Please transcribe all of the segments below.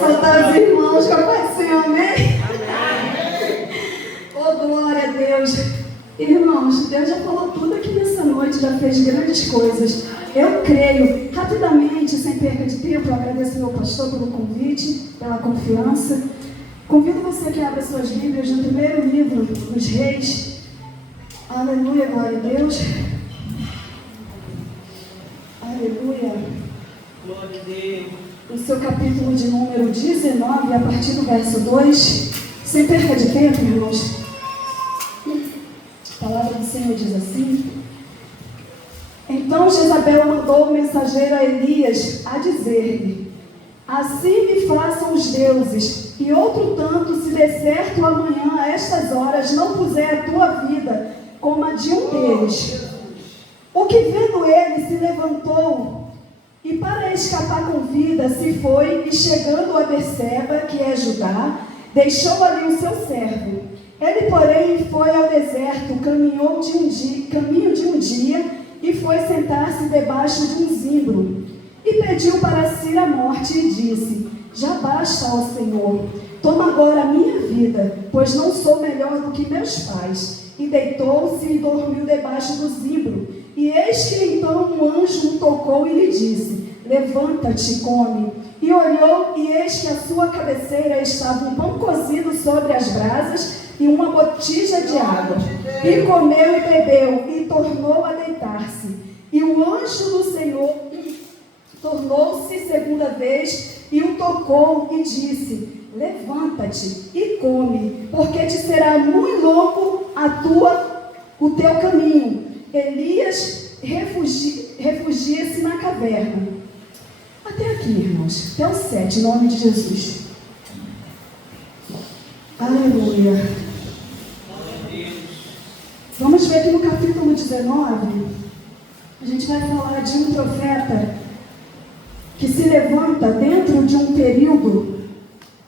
Saudar os irmãos, com a paz do Senhor, amém? Oh, glória a Deus. Irmãos, Deus já falou tudo aqui nessa noite, já fez grandes coisas. Eu creio, rapidamente, sem perca de tempo, eu agradeço ao meu pastor pelo convite, pela confiança. Convido você que abra suas Bíblias no primeiro livro dos Reis. Aleluia, glória a Deus. Aleluia. Glória a Deus. O seu capítulo de número 19, a partir do verso 2. Sem perca de tempo, irmãos. A palavra do Senhor diz assim: Então Jezabel mandou o mensageiro a Elias a dizer-lhe: Assim me façam os deuses, e outro tanto, se der certo amanhã a estas horas não puser a tua vida como a de um deles. O que vendo ele se levantou e para escapar com vida se foi, e chegando a Berseba, que é Judá, deixou ali o seu servo. Ele, porém, foi ao deserto, caminho de um dia, e foi sentar-se debaixo de um zimbro. E pediu para si a morte, e disse: Já basta, ó Senhor, toma agora a minha vida, pois não sou melhor do que meus pais. E deitou-se e dormiu debaixo do zimbro. E eis que então um anjo o tocou e lhe disse: Levanta-te e come. E olhou, e eis que à sua cabeceira estava um pão cozido sobre as brasas e uma botija de água. E comeu e bebeu, e tornou a deitar-se. E o anjo do Senhor tornou-se segunda vez e o tocou e disse: Levanta-te e come, porque te será muito longo o teu caminho. Elias refugia-se na caverna. Até aqui, irmãos, até o 7, em nome de Jesus. Aleluia. Vamos ver que no capítulo 19, a gente vai falar de um profeta que se levanta dentro de um período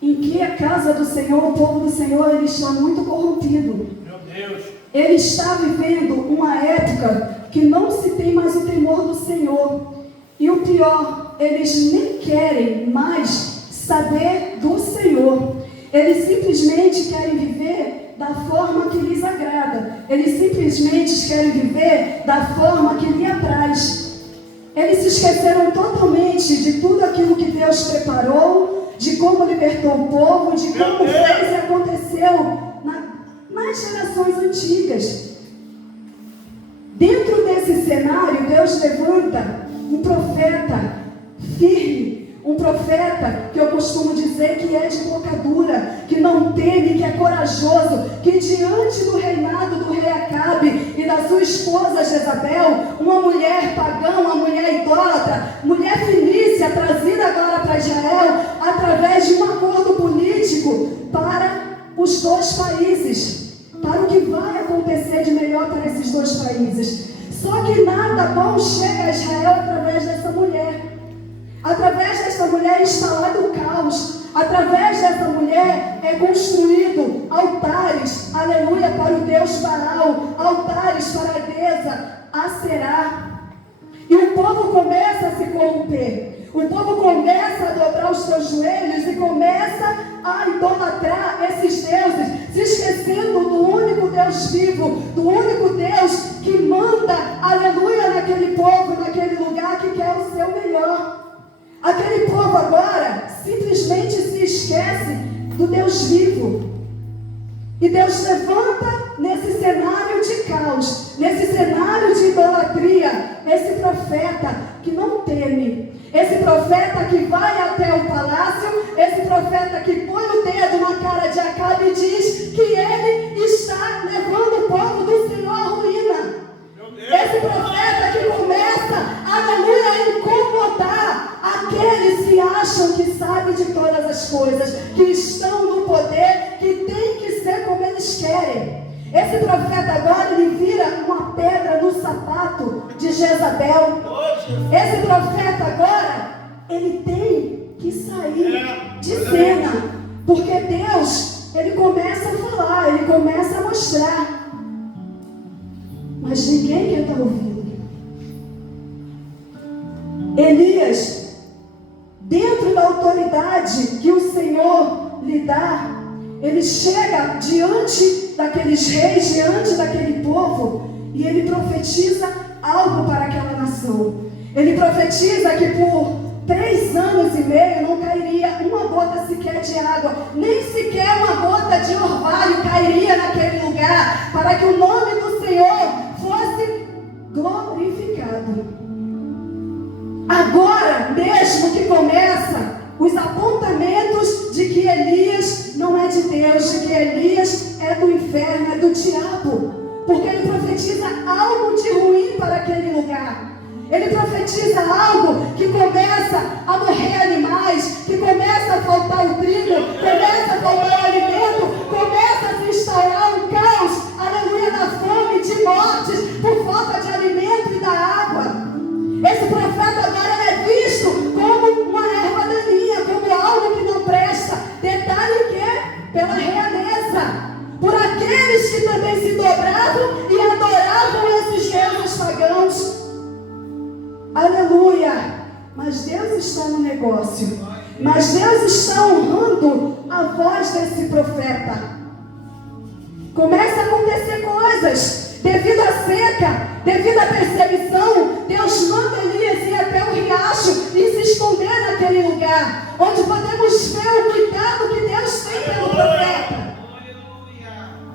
em que a casa do Senhor, o povo do Senhor, ele está muito corrompido. Meu Deus. Ele está vivendo uma época que não se tem mais o temor do Senhor. E o pior, eles nem querem mais saber do Senhor. Eles simplesmente querem viver da forma que lhes agrada. Eles simplesmente querem viver da forma que lhe apraz. Eles se esqueceram totalmente de tudo aquilo que Deus preparou, de como libertou o povo, de como fez e aconteceu nas gerações antigas. Dentro desse cenário, Deus levanta um profeta firme, um profeta que eu costumo dizer que é de boca dura, que não teme, que é corajoso, que diante do reinado do rei Acabe e da sua esposa Jezabel, uma mulher pagã, uma mulher idólatra, mulher fenícia, trazida agora para Israel, através de um acordo político para os dois países, para o que vai acontecer de melhor para esses dois países. Só que nada bom chega a Israel através dessa mulher. Através dessa mulher é instalado o caos. Através dessa mulher é construído altares, aleluia, para o Deus Baal, altares para a deusa Aserá. E o povo começa a se corromper. O povo começa a dobrar os seus joelhos e começa a idolatrar esses deuses, se esquecendo do único Deus vivo, do único Deus que manda, aleluia, naquele povo, naquele lugar, que quer o seu melhor. Aquele povo agora simplesmente se esquece do Deus vivo. E Deus levanta nesse cenário de caos, nesse cenário de idolatria, esse profeta que não teme, esse profeta que vai até o palácio, esse profeta que põe o dedo na cara de Acabe e diz que ele está levando o povo do Senhor à ruína. Esse profeta que começa, aleluia, a incomodar aqueles que acham que sabem de todas as coisas, que estão no poder, que tem que ser como eles querem. Esse profeta agora, ele vira uma pedra no sapato de Jezabel. Esse profeta agora, ele tem que sair de cena, porque Deus, ele começa a falar, ele começa a mostrar. Mas ninguém quer estar ouvindo. Elias, dentro da autoridade que o lidar, ele chega diante daqueles reis, diante daquele povo, e ele profetiza algo para aquela nação. Ele profetiza que por 3 anos e meio não cairia uma gota sequer de água, nem sequer uma gota de orvalho cairia naquele lugar, para que o nome do Senhor fosse glorificado. Agora mesmo que começa os apontamentos de que Elias não é de Deus, de que Elias é do inferno, é do diabo, porque ele profetiza algo de ruim para aquele lugar. Ele profetiza algo que começa a morrer animais, que começa a faltar o trigo, começa a faltar o alimento, começa a se instaurar um caos, aleluia, da fome, de mortes, por falta de alimento e da água. Esse profeta agora é visto como uma erva daninha, como algo que não presta. Detalhe que, pela realeza, por aqueles que também se dobravam e adoravam esses deuses pagãos. Aleluia! Mas Deus está no negócio. Mas Deus está honrando a voz desse profeta. Começa a acontecer coisas. Devido à seca, devido à perseguição, Deus manda Elias ir até o riacho e se esconder naquele lugar, onde podemos ver o cuidado que Deus tem pelo profeta.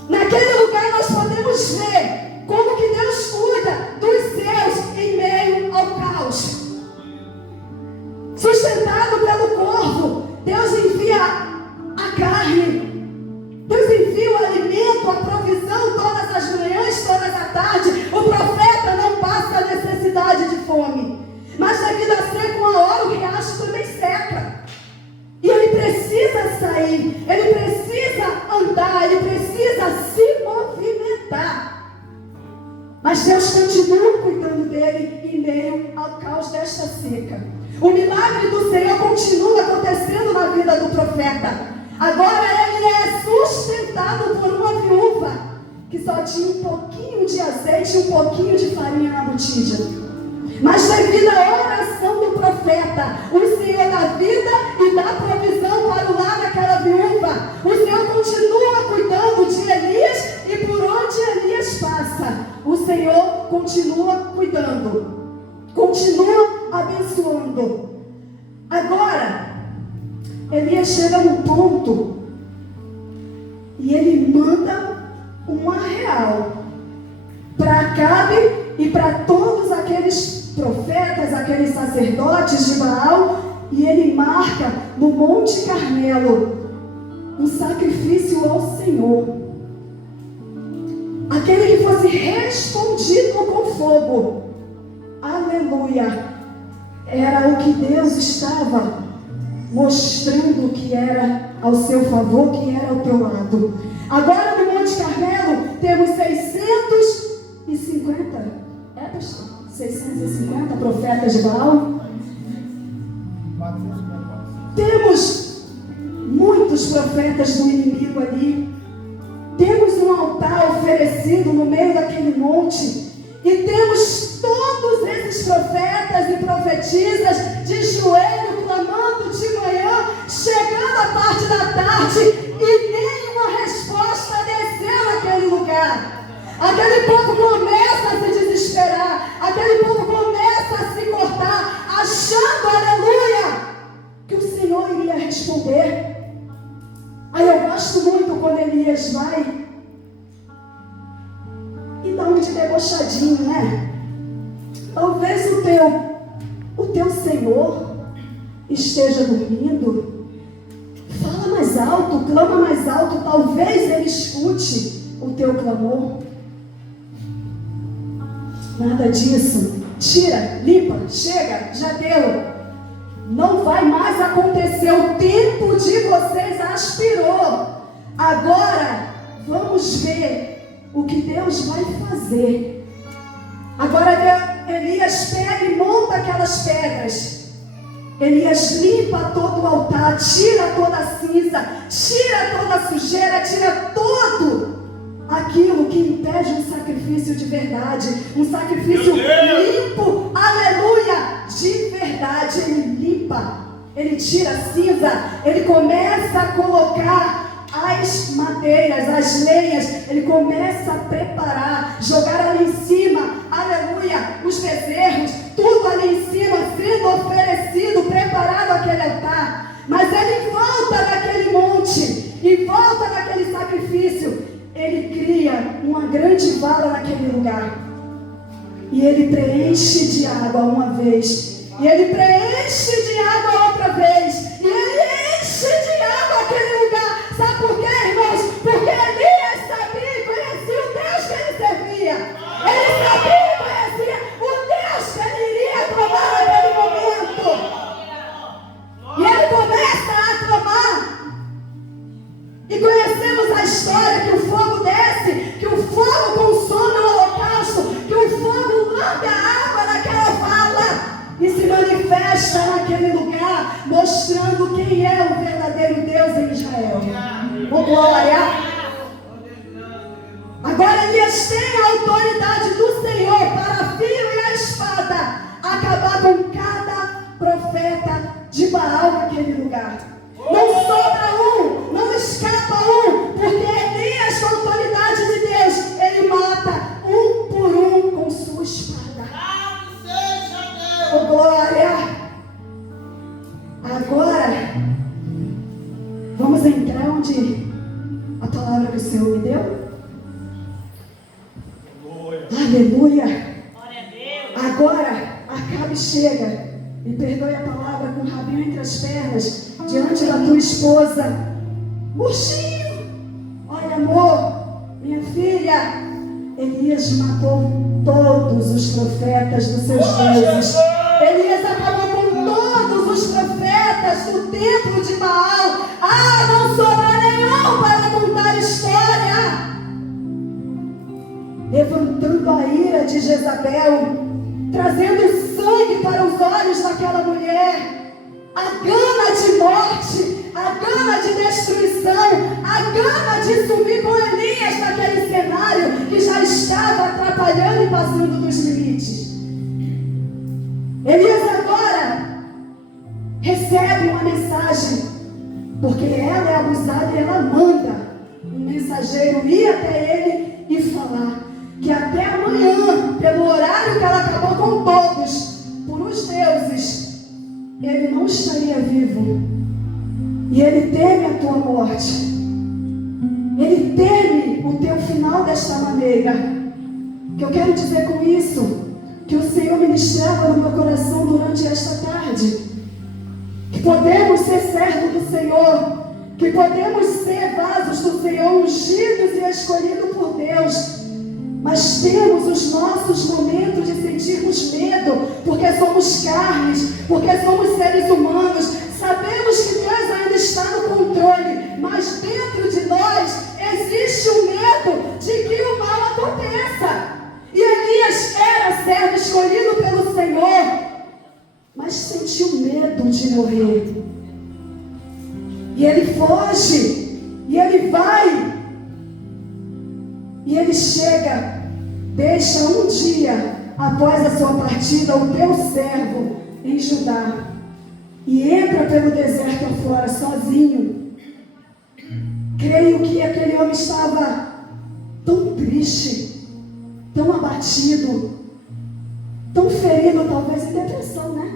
Naquele lugar nós podemos ver como que Deus cuida dos seus em meio ao caos. Sustentado pelo corvo, Deus envia a carne, Deus envia o alimento, a provisão todas as manhãs, todas as tardes. O profeta não passa necessidade de fome, mas devido a seca, uma hora o riacho também seca, e ele precisa sair, ele precisa andar, ele precisa se movimentar. Mas Deus continua cuidando dele em meio ao caos desta seca. O milagre do Senhor continua acontecendo na vida do profeta. Agora ele é sustentado por uma viúva que só tinha um pouquinho de azeite e um pouquinho de farinha na botija. Mas devido à oração do profeta, o Senhor dá vida e dá provisão para o lar daquela viúva. O Senhor continua cuidando de Elias, e por onde Elias passa, o Senhor continua cuidando, continua abençoando. Agora Elias chega num ponto e ele manda um arreal para Acabe e para todos aqueles profetas, aqueles sacerdotes de Baal, e ele marca no Monte Carmelo um sacrifício ao Senhor, aquele que fosse respondido com fogo. Aleluia! Era o que Deus estava mostrando que era ao seu favor, que era ao teu lado. Agora no Monte Carmelo temos 650, pastor? 650 profetas de Baal. Temos muitos profetas do inimigo ali. Temos um altar oferecido no meio daquele monte, e temos todos esses profetas e profetisas de joelho, clamando de manhã, chegando a parte da tarde, e nenhuma resposta desceu naquele lugar. Aquele povo começa a se desesperar, aquele povo começa a se cortar, achando, aleluia, que o Senhor iria responder. Aí eu gosto muito quando Elias vai e dá um de debochadinho, né? Talvez o teu Senhor esteja dormindo. Fala mais alto, clama mais alto, talvez Ele escute o teu clamor. Nada disso. Tira, limpa, chega, já deu. Não vai mais acontecer. O tempo de vocês aspirou. Agora vamos ver o que Deus vai fazer. Agora Elias pega e monta aquelas pedras. Elias limpa todo o altar, tira toda a cinza, tira toda a sujeira, tira todo aquilo que impede um sacrifício de verdade, um sacrifício limpo, aleluia, de verdade. Ele limpa, ele tira a cinza, ele começa a colocar as madeiras, as lenhas, ele começa a preparar, jogar ali em cima, aleluia, os bezerros, tudo ali em cima, sendo oferecido, preparado aquele altar. Mas ele volta daquele monte, e volta daquele sacrifício, ele cria uma grande vala naquele lugar, e ele preenche de água uma vez, e ele preenche de água outra vez, e ele enche de água aquele lugar. Sabe por quê, irmãos? Porque Elias sabia e conhecia o Deus que ele servia. Ele sabia e conhecia o Deus que ele iria clamar naquele momento. E ele começa a clamar. E conhecemos a história que o fogo desce, que o fogo consome o holocausto, que o fogo lambe a água naquela vala e se manifesta naquele lugar, mostrando quem é o verdadeiro Deus em Israel. Oh, glória! Agora Elias tem a autoridade do Senhor para a fio e a espada acabar com cada profeta de Baal naquele lugar. Não sobra um, não escapa um, porque Elias, com a autoridade de Deus, ele mata um por um com sua espada. Oh, glória! Agora, vamos entrar onde a palavra que o Senhor me deu? Aleluia! Agora, Acabe chega, e perdoe a palavra, com o rabinho entre as pernas, diante da tua esposa. Murchinho, olha, amor, minha filha, Elias matou todos os profetas dos seus deuses. Elias acabou com todos os profetas do templo de Baal. Ah, não sobra nenhum para contar história. Levantando a ira de Jezabel, trazendo sangue para os olhos daquela mulher, a gana de morte, a gana de destruição, a gana de sumir com Elias naquele cenário que já estava atrapalhando e passando dos limites. Elias agora recebe uma mensagem, porque ela é abusada e ela manda um mensageiro ir até ele e falar que até amanhã, pelo horário que ela acabou com todos, por os deuses, ele não estaria vivo. E ele teme a tua morte. Ele teme o teu final desta maneira. O que eu quero dizer com isso? Que o Senhor ministrava no meu coração durante esta tarde. Que podemos ser servos do Senhor. Que podemos ser vasos do Senhor, ungidos e escolhidos por Deus. Mas temos os nossos momentos de sentirmos medo, porque somos carnes, porque somos seres humanos. Sabemos que Deus ainda está no controle, mas dentro de nós existe o medo de que o mal aconteça. E Elias era servo escolhido pelo Senhor, mas sentiu medo de morrer. E ele foge, e ele vai, e ele chega, deixa um dia após a sua partida o teu servo em Judá, e entra pelo deserto afora sozinho. Creio que aquele homem estava tão triste, tão abatido, tão ferido, talvez em depressão, né?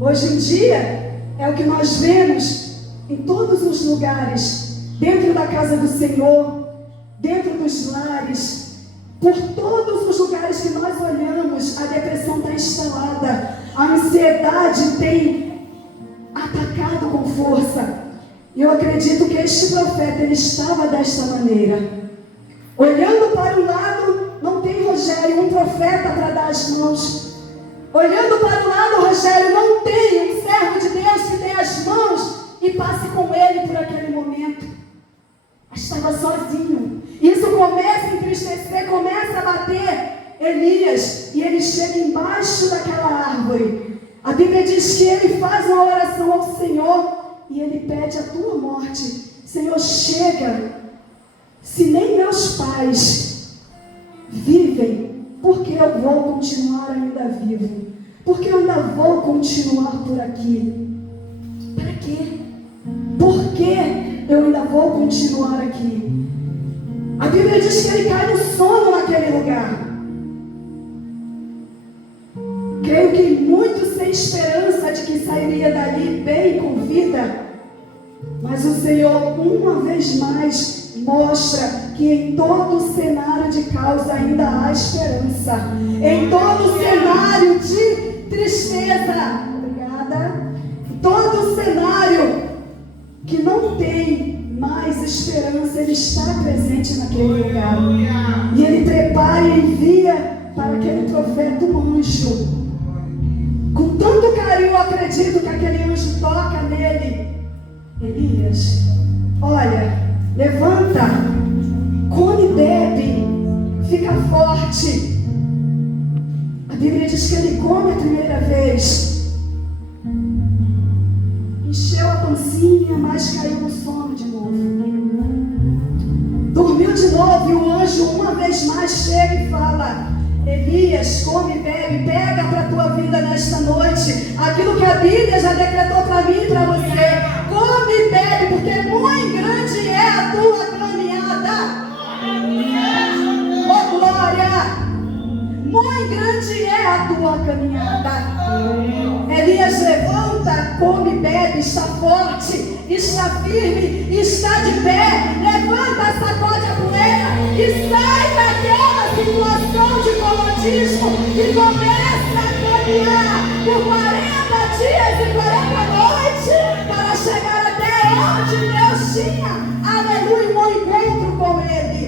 Hoje em dia é o que nós vemos em todos os lugares, dentro da casa do Senhor, dentro dos lares, por todos os lugares que nós olhamos, a depressão está instalada, a ansiedade tem atacado com força. E eu acredito que este profeta, ele estava desta maneira, olhando para o lado. Não tem, Rogério, um profeta para dar as mãos. Olhando para o lado, Rogério, não tem um servo de Deus que dê as mãos e passe com ele por aquele momento. Estava sozinho. Isso começa a entristecer, começa a bater Elias, e ele chega embaixo daquela árvore. A Bíblia diz que ele faz uma oração ao Senhor e ele pede a tua morte. Senhor, chega. Se nem meus pais vivem, por que eu vou continuar ainda vivo? Porque eu ainda vou continuar por aqui. Para quê? Por que eu ainda vou continuar aqui? A Bíblia diz que ele cai no sono naquele lugar. Creio que muito sem esperança de que sairia dali bem com vida. Mas o Senhor, uma vez mais, mostra que em todo cenário de caos ainda há esperança. Em todo cenário de tristeza, obrigada, todo cenário que não tem mais esperança, Ele está presente naquele lugar. E Ele prepara e envia para aquele profeta um anjo. Com tanto carinho, eu acredito que aquele anjo toca nele. Elias, olha, levanta, come e bebe, fica forte. A Bíblia diz que ele come a primeira vez, encheu a pancinha, mas caiu no sono de novo. Dormiu de novo e o anjo uma vez mais chega e fala: Elias, come e bebe, pega para a tua vida nesta noite aquilo que a Bíblia já decretou para mim e para você. Come e bebe, porque muito grande é a tua caminhada. Oh glória! Muito grande é a tua caminhada. Elias levanta, come, bebe, está forte, está firme, está de pé. Levanta, sacode a poeira e sai daquela situação de comodismo e começa a caminhar por 40 dias e 40 noites para chegar até onde Deus tinha, aleluia, um encontro com Ele.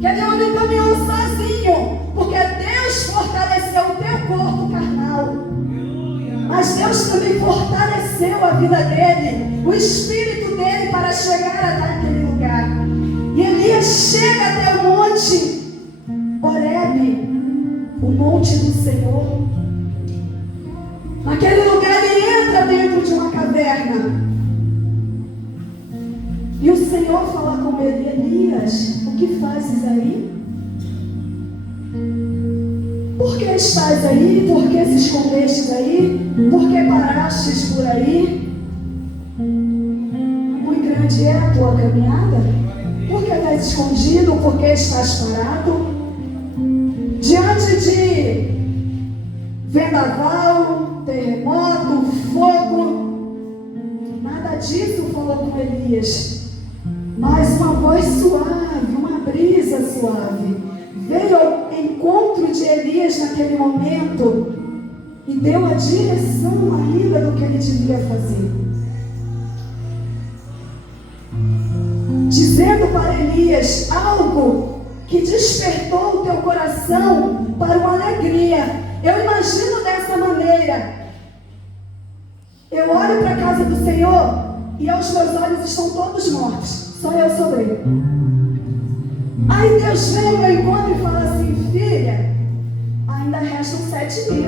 Que ele não caminhou sozinho, porque Deus fortaleceu o teu corpo carnal, mas Deus também fortaleceu a vida dele, o espírito dele, para chegar até aquele lugar. E Elias chega até o monte Horebe, o monte do Senhor. Naquele lugar ele entra dentro de uma caverna. E o Senhor fala com ele: Elias, o que fazes aí? Por que estás aí? Por que se escondestes aí? Por que parastes por aí? Muito grande é a tua caminhada? Por que estás escondido? Por que estás parado? Diante de vendaval, terremoto, fogo, nada disso falou com Elias. Mas uma voz suave, uma brisa suave, veio ao encontro de Elias naquele momento e deu a direção ainda do que ele devia fazer. Dizendo para Elias algo que despertou o teu coração para uma alegria. Eu imagino dessa maneira: eu olho para a casa do Senhor e aos meus olhos estão todos mortos. Só eu sobrei. Aí Deus vem ao meu encontro e fala assim: filha, ainda restam 7.000.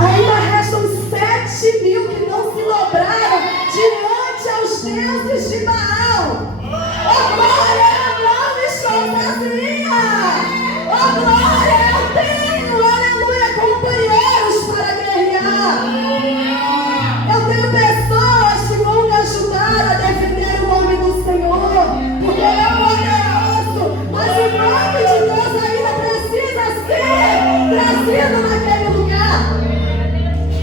Ainda restam 7.000 que não se dobraram diante aos deuses de Baal. Oh glória, eu não estou sozinha. Oh glória, eu tenho, aleluia, companheiros para guerrear. Eu tenho pessoas que vão me ajudar a defender o nome do Senhor, porque eu poderoso, mas o nome de Deus ainda precisa ser trazido naquele lugar.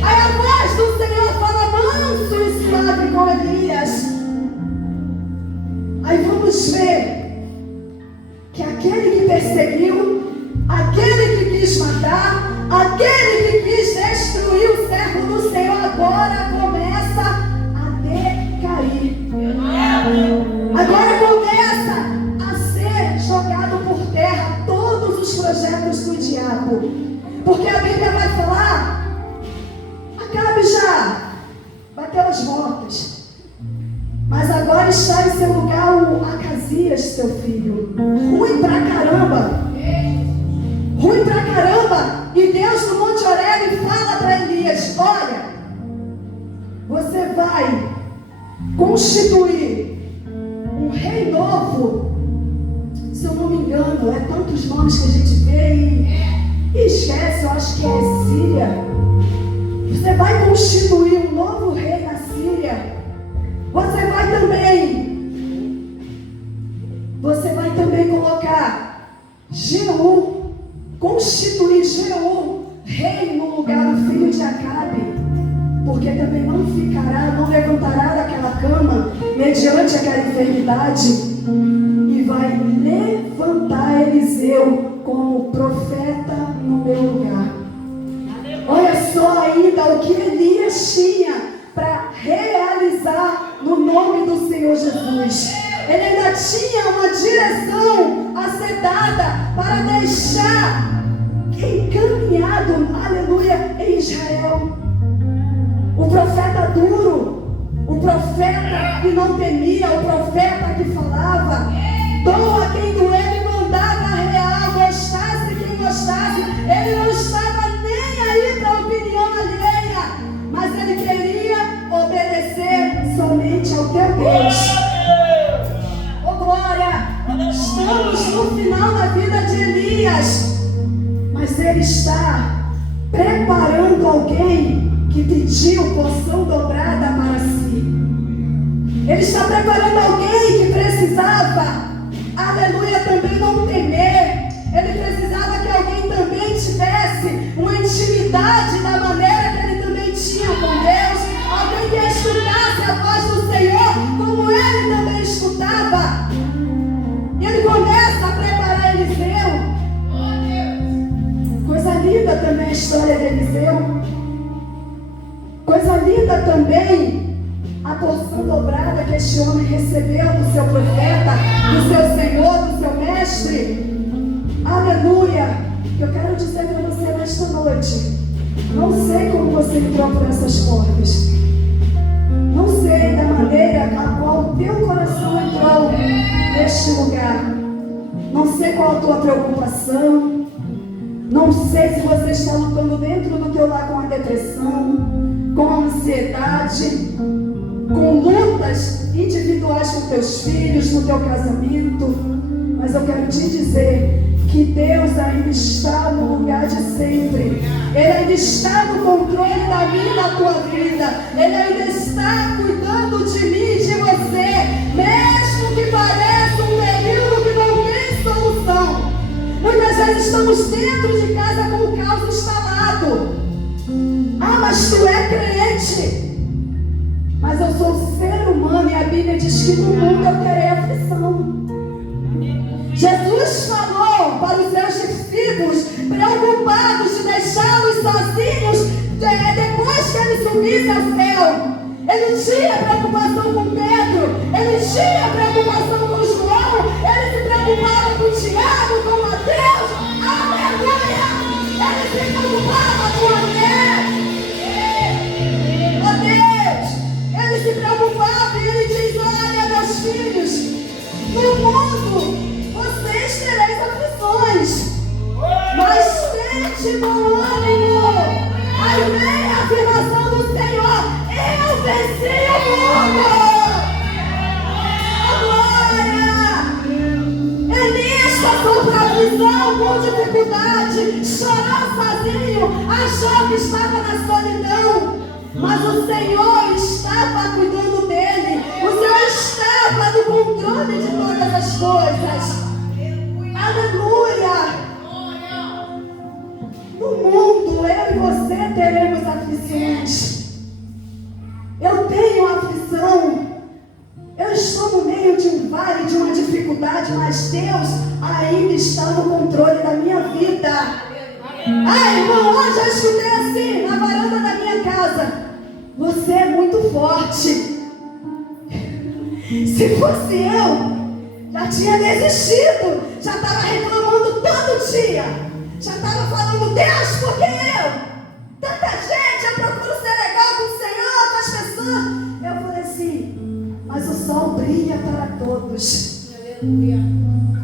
Aí a voz do Senhor fala manso e suave com Elias. Aí vamos ver que aquele que perseguiu, aquele que quis matar, aquele que quis destruir o servo do Senhor, agora começa a decair. Agora começa a ser jogado por terra todos os projetos do diabo. Porque a Bíblia vai falar: Acabe já bateu as portas, mas agora está em seu lugar o Acasias, seu filho. Ruim pra caramba. Ruim pra caramba. E Deus no Monte Horebe fala para Elias: olha, você vai constituir um rei novo. Se eu não me engano, é tantos nomes que a gente vê Esquece, eu acho que é Síria. Você vai constituir um novo rei na Síria. Você vai também colocar Jeú, constituir Jeú rei no lugar do filho de Acabe, porque também não levantará daquela cama mediante aquela enfermidade, e vai levantar Eliseu como profeta no meu lugar. Olha só ainda o que Elias tinha para realizar no nome do Senhor Jesus. Ele ainda tinha uma direção a ser dada para deixar encaminhado, aleluia, em Israel. O profeta duro, o profeta que não temia, o profeta que falava, doa quem doer e mandava real, gostasse quem gostasse. Ele não estava nem aí para a opinião alheia, mas ele queria obedecer somente ao teu Deus. Oh glória, estamos no final da vida de Elias, mas ele está preparando alguém que pediu porção dobrada para si. Ele está preparando alguém que precisava, aleluia, também não temer. Ele precisava que alguém também tivesse uma intimidade da maneira que ele também tinha com Deus. Alguém que escutasse a voz do Senhor como ele também escutava. E ele começa a preparar Eliseu. Coisa linda também a história de Eliseu. Coisa linda também a porção dobrada que este homem recebeu do seu profeta, do seu Senhor, do seu mestre. Aleluia! Eu quero dizer para você nesta noite, não sei como você entrou por essas portas, não sei da maneira a qual o teu coração entrou neste lugar, não sei qual a tua preocupação, não sei se você está lutando dentro do teu lar com a depressão, com a ansiedade, com lutas individuais com teus filhos, no teu casamento, mas eu quero te dizer que Deus ainda está no lugar de sempre. Ele ainda está no controle da minha e da tua vida. Ele ainda está cuidando de mim e de você, mesmo que pareça um período que não tem solução. Muitas vezes estamos dentro de casa com o caos instalado. Ah, mas tu é crente. Mas eu sou ser humano e a Bíblia diz que no mundo eu terei aflição. Jesus falou para os seus discípulos, preocupados de deixá-los sozinhos, depois que ele subisse ao céu. Ele tinha preocupação com Pedro, ele tinha preocupação com João, ele se preocupava com Tiago, com Mateus, aleluia! Ele se preocupava com André, oh Deus! Ele se preocupava e ele diz: olha, meus filhos, no mundo vocês tereis aflições, mas tende bom ânimo. Aí vem a afirmação do Senhor: eu venci o mundo. Glória! Elias passou por aflição, por dificuldade, chorou sozinho, achou que estava na solidão, mas o Senhor estava cuidando dele, o Senhor estava no controle de todas as coisas. Aleluia! No mundo, eu e você teremos aflições. Eu tenho aflição. Eu estou no meio de um vale, de uma dificuldade, mas Deus ainda está no controle da minha vida. Ah, irmão, hoje eu escutei assim, na varanda da minha casa: você é muito forte. Se fosse eu, já tinha desistido, já estava reclamando todo dia, já estava falando: Deus, por que eu? Tanta gente, eu procuro ser legal com o Senhor, com as pessoas. Eu falei assim: mas o sol brilha para todos.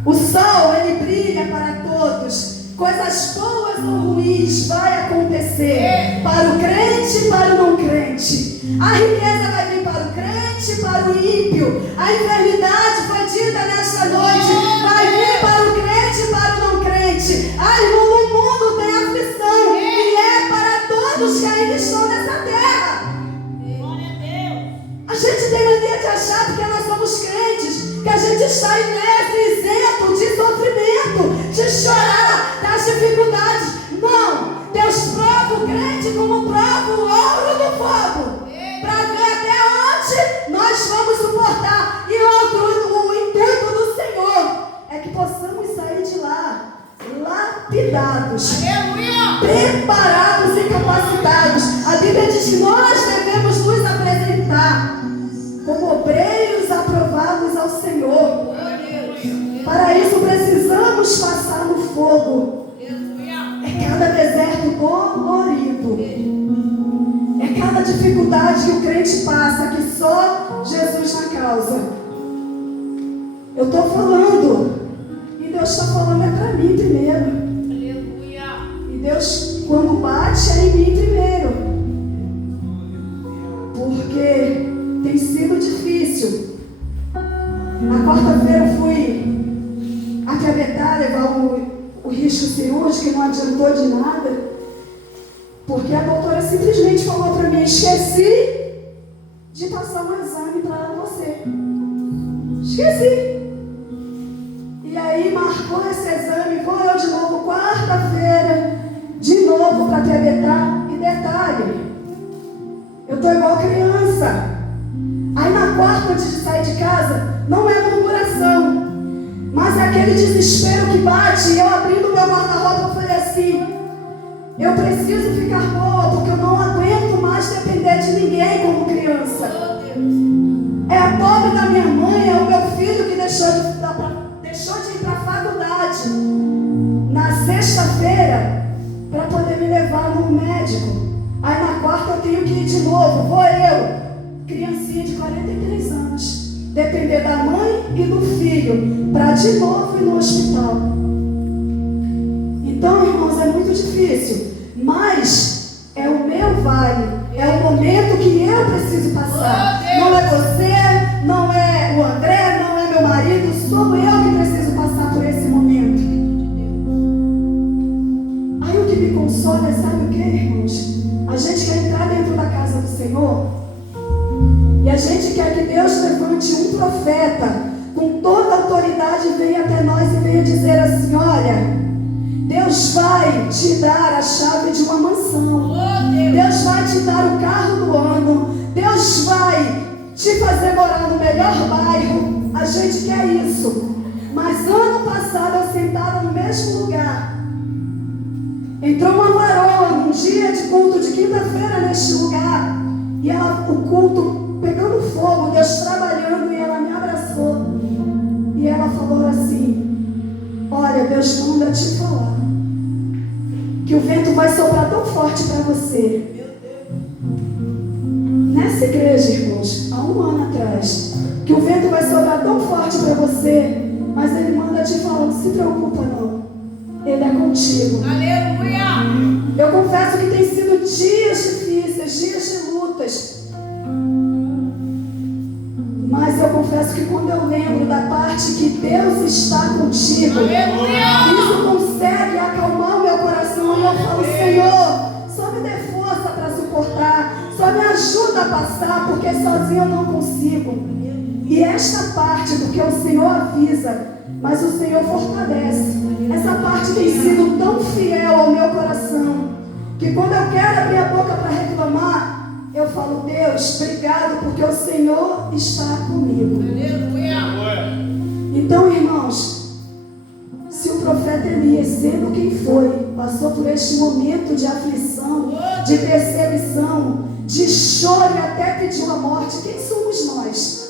O sol, ele brilha para todos. Coisas boas ou ruins vai acontecer para o crente e para o não crente. A riqueza vai vir para o crente e para o ímpio. A enfermidade foi dita nesta noite, vai vir para o crente e para o não crente. Ai, no mundo tem a gente tem mania de achar, porque nós somos crentes, que a gente está isento de sofrimento, de chorar das dificuldades. Não! Deus prova o crente como prova o ouro do fogo, para ver até onde nós vamos suportar. E o intuito do Senhor é que possamos sair de lá lapidados, preparados e capacitados. A Bíblia diz que nós devemos nos apresentar como obreiros aprovados ao Senhor. Para isso precisamos passar no fogo. É cada deserto dolorido, é cada dificuldade que o crente passa, que só Jesus na causa. Eu estou falando, e Deus está falando é para mim primeiro. E Deus, quando bate, é em mim primeiro, porque tem sido difícil. Na quarta-feira eu fui aqui a Betânia levar o risco cirúrgico, que não adiantou de nada, porque a doutora simplesmente falou para mim: esqueci de passar um exame para você. Esqueci. E aí marcou esse exame, vou eu de novo quarta-feira, de novo para ter a Betânia. E detalhe, eu estou igual criança. Aí na quarta, antes de sair de casa, não é murmuração, mas é aquele desespero que bate. E eu abrindo meu guarda-roupa, eu falei assim: eu preciso ficar boa, porque eu não aguento mais depender de ninguém como criança. É a pobre da minha mãe, é o meu filho que deixou de ir para a faculdade na sexta-feira para poder me levar no médico. Aí na quarta eu tenho que ir de novo, vou eu, criancinha de 43 anos, depender da mãe e do filho, para de novo ir no hospital. Então, irmãos, é muito difícil, mas é o meu vale, é o momento que eu preciso passar. Não é você, não é o André, não é meu marido, sou eu que preciso passar por esse momento. Aí o que me consola é, sabe o que, irmãos? A gente quer entrar dentro da casa do Senhor e a gente quer que Deus levante um profeta com toda a autoridade e venha até nós e venha dizer assim: olha, Deus vai te dar a chave de uma mansão, Deus vai te dar o carro do ano, Deus vai te fazer morar no melhor bairro. A gente quer isso. Mas ano passado, eu sentada no mesmo lugar, entrou uma varoa num dia de culto de quinta-feira neste lugar, e ela, o culto pegando fogo, Deus trabalhando, e ela me abraçou e ela falou assim: olha, Deus manda te falar que o vento vai soprar tão forte para você. Nessa igreja, irmãos, há um ano atrás, que o vento vai soprar tão forte para você, mas Ele manda te falar: não se preocupa não, Ele é contigo. Aleluia! Eu confesso que tem sido dias difíceis, dias de lutas, mas eu confesso que quando eu lembro da parte que Deus está contigo, isso consegue acalmar o meu coração. E eu falo: Senhor, só me dê força para suportar, só me ajuda a passar, porque sozinho eu não consigo. E esta parte do que o Senhor avisa, mas o Senhor fortalece, essa parte tem sido tão fiel ao meu coração, que quando eu quero abrir a boca para reclamar, eu falo: Deus, obrigado, porque o Senhor está comigo. Então, irmãos, se o profeta Elias, sendo quem foi, passou por este momento de aflição, de perseguição, de choro e até pediu a morte, quem somos nós?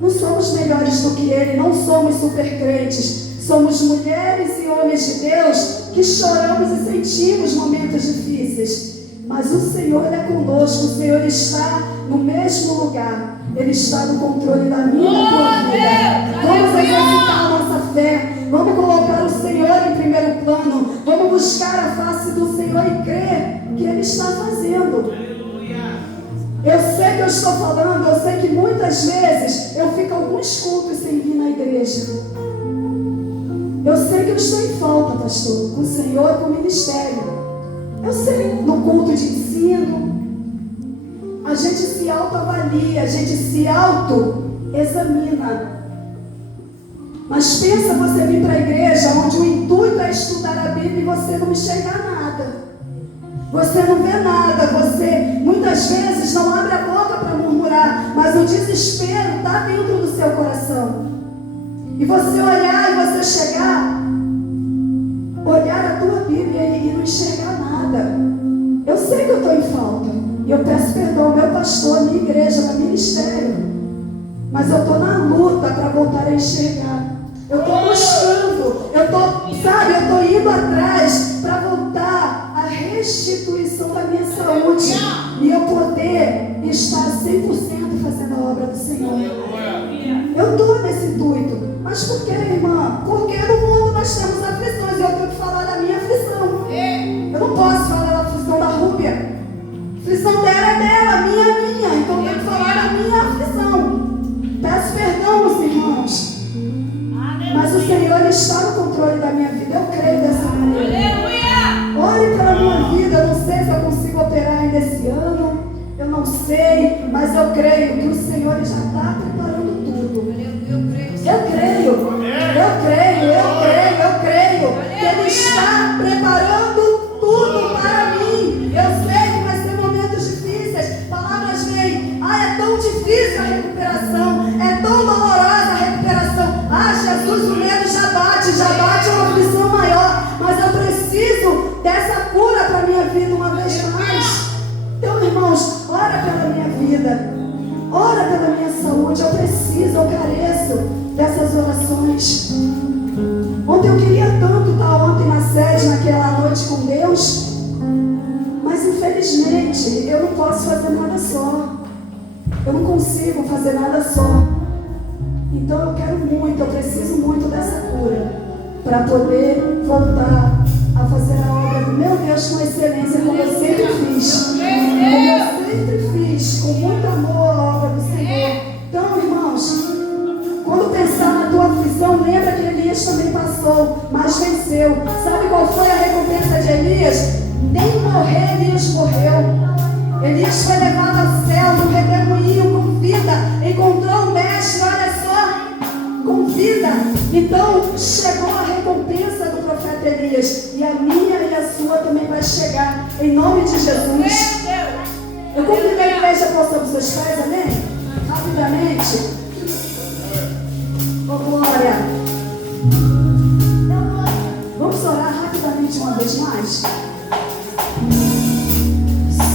Não somos melhores do que ele, não somos super crentes. Somos mulheres e homens de Deus que choramos e sentimos momentos difíceis. Mas o Senhor é conosco, o Senhor está no mesmo lugar. Ele está no controle da minha e da tua vida. Vamos exercitar a nossa fé. Vamos colocar o Senhor em primeiro plano. Vamos buscar a face do Senhor e crer que Ele está fazendo. Eu sei que eu estou falando, eu sei que muitas vezes eu fico alguns cultos sem vir na igreja. Eu sei que eu estou em falta, pastor, com o Senhor e com o ministério. Eu sei, no culto de ensino. A gente se autoavalia, a gente se auto-examina. Mas pensa você vir para a igreja onde o intuito é estudar a Bíblia e você não enxergar nada. Você não vê nada, você muitas vezes não abre a boca para murmurar, mas o desespero está dentro do seu coração. E você olhar e você chegar, olhar a tua Bíblia e não enxergar nada. Eu sei que eu estou em falta. E eu peço perdão ao meu pastor, à minha igreja, ao ministério. Mas eu estou na luta para voltar a enxergar. Eu estou buscando, eu estou indo atrás para voltar à restituição da minha saúde. E eu poder estar 100% fazendo a obra do Senhor. Eu estou nesse intuito. Mas por que, irmã? Porque no mundo nós temos aflições e eu tenho que falar da minha aflição. Eu não posso falar da aflição da Rúbia. A aflição dela é dela, a minha é minha. Então eu tenho que falar da minha aflição. Peço perdão aos irmãos. Mas o Senhor está no controle da minha vida. Eu creio dessa maneira. Ore pela minha vida. Eu não sei se eu consigo operar ainda esse ano. Eu não sei. Mas eu creio que o Senhor já está preparando tudo. Eu creio. Que Ele está preparando tudo para mim. Eu sei que vai ser momentos difíceis. Palavras vêm. É tão difícil a recuperação. É tão dolorosa a recuperação. Jesus, o medo já bate uma aflição maior. Mas eu preciso dessa cura para a minha vida uma vez mais. Então, irmãos, ora pela minha vida. Ora pela minha saúde. Eu preciso, eu careço dessas orações. Ontem eu queria tanto estar ontem na sede, naquela noite com Deus. Mas infelizmente eu não posso fazer nada só. Eu não consigo fazer nada só. Então eu quero muito, eu preciso muito dessa cura para poder voltar a fazer a obra do meu Deus com excelência, como eu sempre fiz. Como eu sempre fiz, com muito amor a obra do Senhor. Então, irmãos, quando pensar na tua aflição, lembra que Elias também passou, mas venceu. Sabe qual foi a recompensa de Elias? Nem morrer Elias morreu. Elias foi levado ao céu, no redemoinho, com vida. Encontrou o mestre, olha só, com vida. Então chegou a recompensa do profeta Elias. E a minha e a sua também vai chegar, em nome de Jesus. Eu convido a igreja a postar os seus pés, amém? Rapidamente. Oh, glória. Vamos orar rapidamente uma vez mais?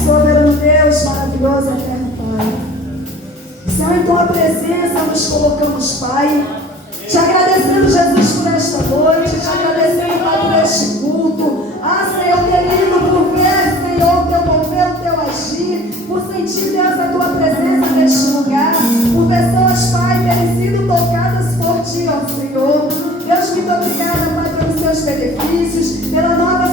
Soberano Deus, maravilhoso, eterno Pai. Senhor, em tua presença nos colocamos, Pai. Te agradecendo, Jesus, por esta noite. Te agradecendo, Pai, por este culto. Senhor querido, por ver, Senhor, o teu mover, o teu agir. Por sentir, Deus, a tua presença neste lugar. Por pessoas, Pai, terem sido tocadas por ti, ó Senhor. Deus, muito obrigada, Pai, pelos teus benefícios, pela nova